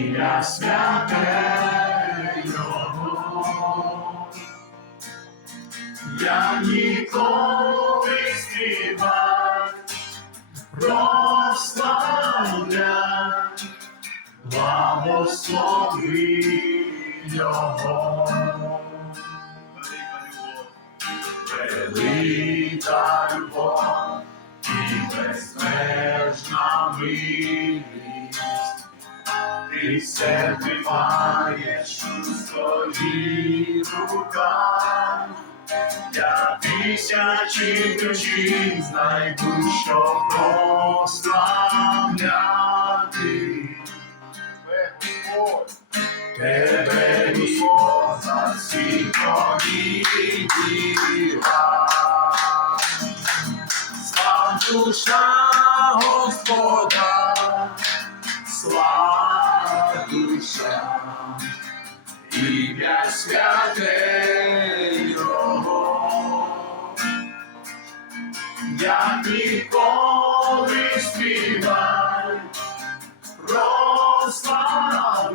ім'я святе Його. Я ніколи співав, прославля, благослови Його. Велика любов і безмежна милість, ти все тримаєш у своїх руках. Я тисячі причин знайду, що прославляти. Тебе поза всі діва. Слав душа Господа, душа, ім'я святе Його. як ніколи співай, прославляй.